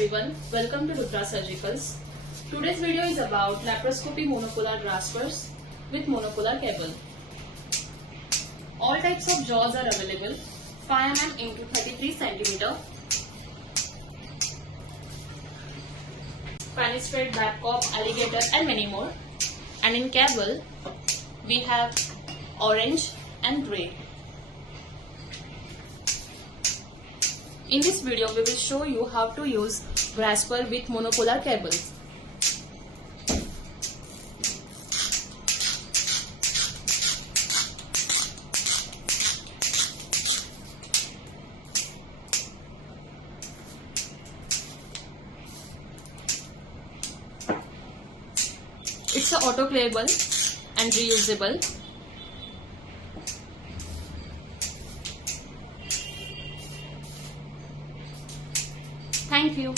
everyone, welcome to Rudra Surgicals. Today's video is about laparoscopic monopolar graspers with monopolar cable. All types of jaws are available, 5 mm into 33 cm, Spanish straight, Babcock, alligator and many more. And in cable, we have orange and grey. In this video, we will show you how to use grasper with monopolar cables. It's autoclavable and reusable. Thank you.